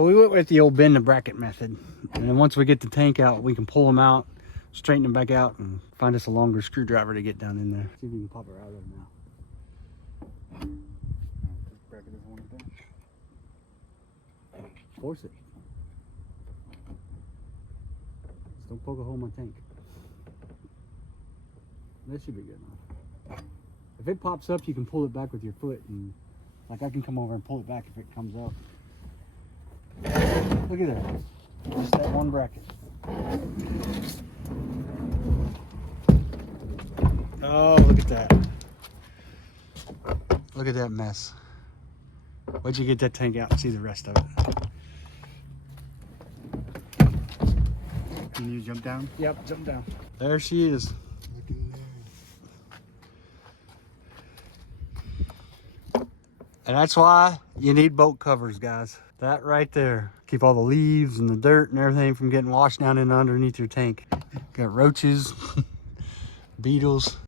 So we went with the old bend the bracket method. And then once we get the tank out, we can pull them out, straighten them back out, and find us a longer screwdriver to get down in there. See if we can pop it out of there now. Bracket doesn't want it down. Force it. Just don't poke a hole in my tank. That should be good enough. If it pops up, you can pull it back with your foot, and like I can come over and pull it back if it comes up. Look at that. Just that one bracket. Oh, look at that. Look at that mess. Why'd you get that tank out and see the rest of it? Can you jump down? Yep, jump down. There she is. Looking there. And that's why you need boat covers, guys. That right there. Keep all the leaves and the dirt and everything from getting washed down in underneath your tank. Got roaches, beetles.